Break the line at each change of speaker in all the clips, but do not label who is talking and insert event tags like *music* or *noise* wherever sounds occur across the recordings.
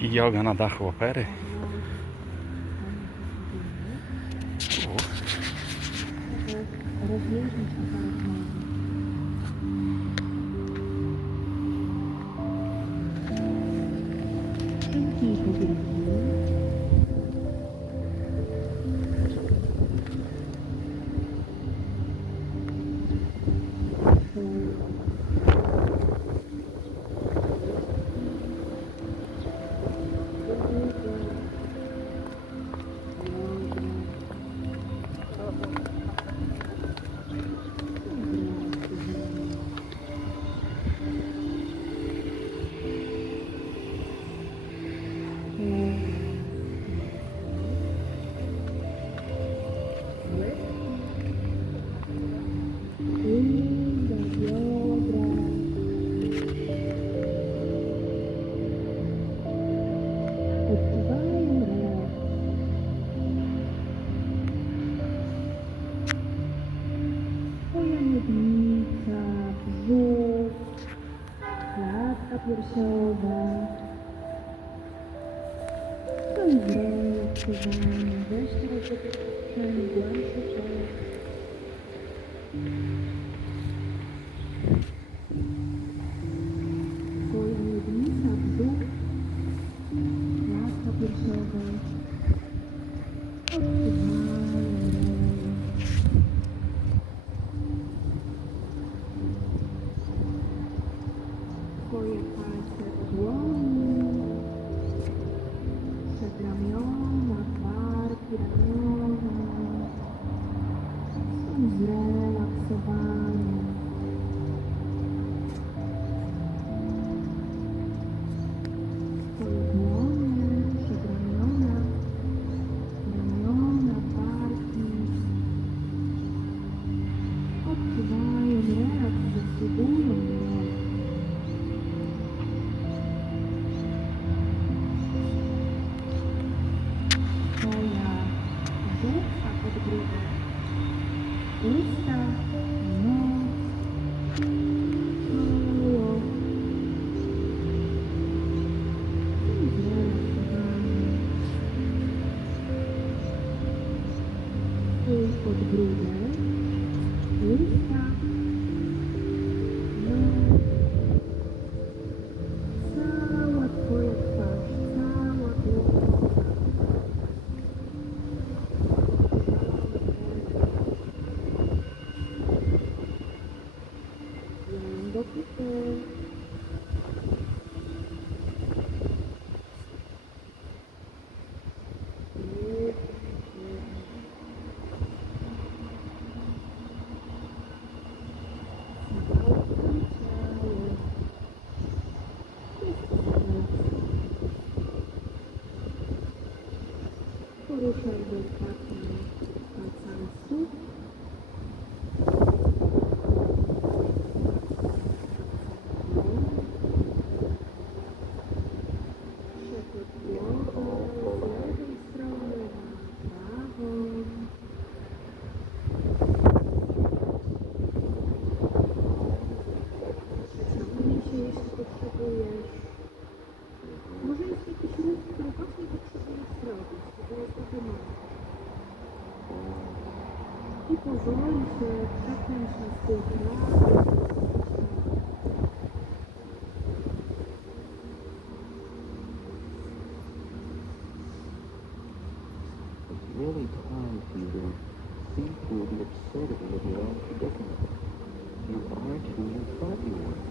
i joga na dachu opery.
O. observer. And then to the investigative and ramiona, barki, ramiona.
Zrelaksowany. really time for you to see through the absurdity of your own predicament. You aren't who you thought you were.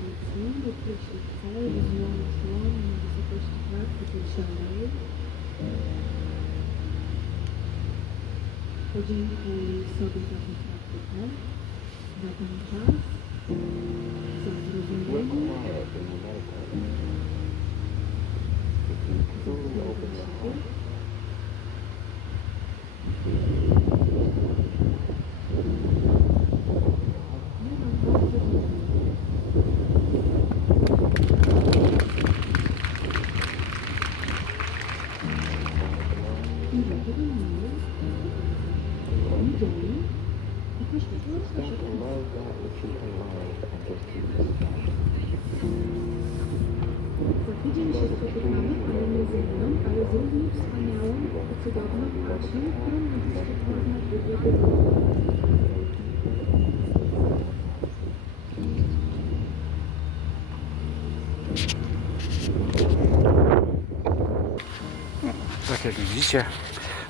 Зміни включи цей візуальну славу на високості проекту Пільшанарі. Подякую собі за контракт тепер, за той
час,
за
зрозуміння. Thank you. Can love and just keep it
Za tydzień się spotykamy, ale nie ze mną, ale z równie wspaniałą i cudowną Asią, którą możecie poznać w ubiegłym
Tak jak widzicie,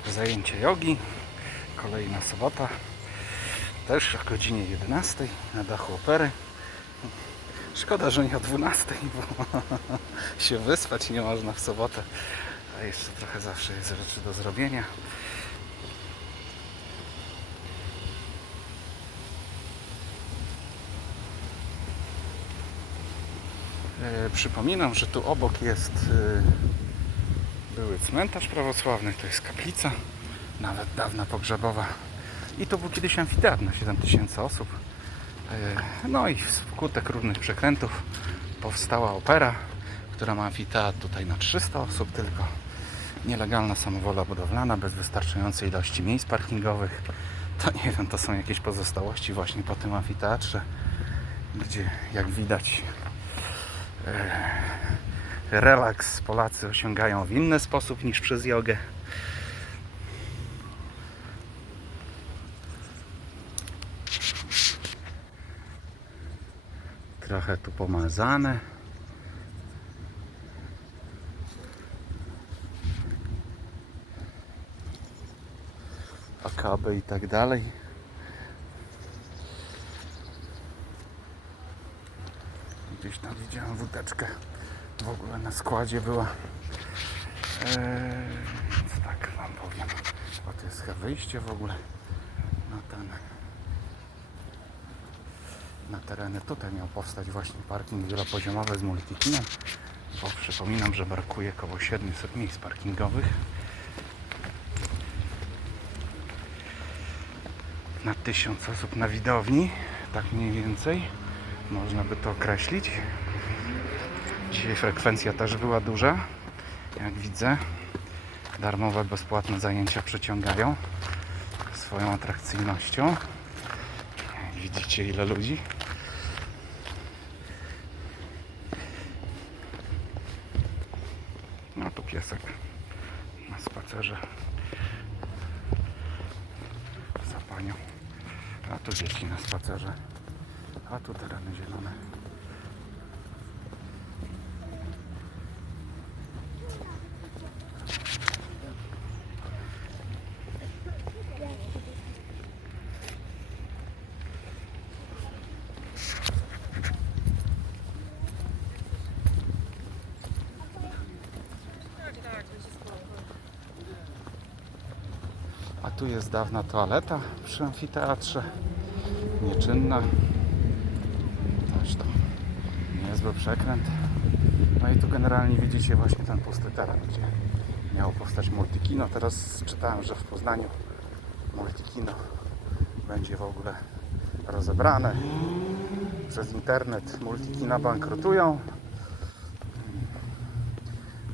zajęcie jogi. Kolejna sobota. Też o godzinie 11 na dachu opery. Szkoda, że nie o 12, bo *laughs* się wyspać nie można w sobotę. A jeszcze trochę zawsze jest rzeczy do zrobienia. E, Przypominam, że tu obok jest e, były cmentarz prawosławny, to jest kaplica, nawet dawna pogrzebowa. I to był kiedyś amfiteatr na 7 tysięcy osób. E, No i wskutek różnych przekrętów powstała opera, która ma amfiteatr tutaj na 300 osób tylko. Nielegalna samowola budowlana, bez wystarczającej ilości miejsc parkingowych. To nie wiem, to są jakieś pozostałości właśnie po tym amfiteatrze, gdzie jak widać relaks Polacy osiągają w inny sposób niż przez jogę. Trochę tu pomazane. Akaby i tak dalej. Gdzieś tam widziałem wódeczkę. W ogóle na składzie była. Eee, tak wam powiem. O, to jest wyjście w ogóle na ten na tereny. Tutaj miał powstać właśnie parking wielopoziomowy z multikinem. Bo przypominam, że brakuje około 700 miejsc parkingowych. Na 1000 osób na widowni. Tak mniej więcej. Można by to określić. Dzisiaj frekwencja też była duża. Jak widzę, darmowe, bezpłatne zajęcia przyciągają swoją atrakcyjnością. Widzicie ile ludzi? No tu piesek na spacerze za panią. A tu dzieci na spacerze. A tu tereny zielone. Tu jest dawna toaleta przy amfiteatrze. Nieczynna. Zresztą niezły przekręt. No i tu generalnie widzicie właśnie ten pusty teren, gdzie miało powstać multikino. Teraz czytałem, że w Poznaniu multikino będzie w ogóle rozebrane przez internet. Multikina bankrutują.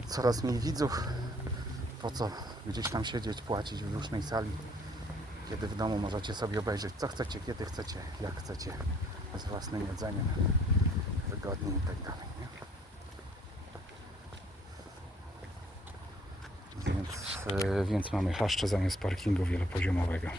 Coraz mniej widzów. Po co gdzieś tam siedzieć, płacić w różnej sali, kiedy w domu możecie sobie obejrzeć co chcecie, kiedy chcecie, jak chcecie, z własnym jedzeniem, wygodnie i tak dalej. Więc, e, więc mamy haszcze zamiast parkingu wielopoziomowego.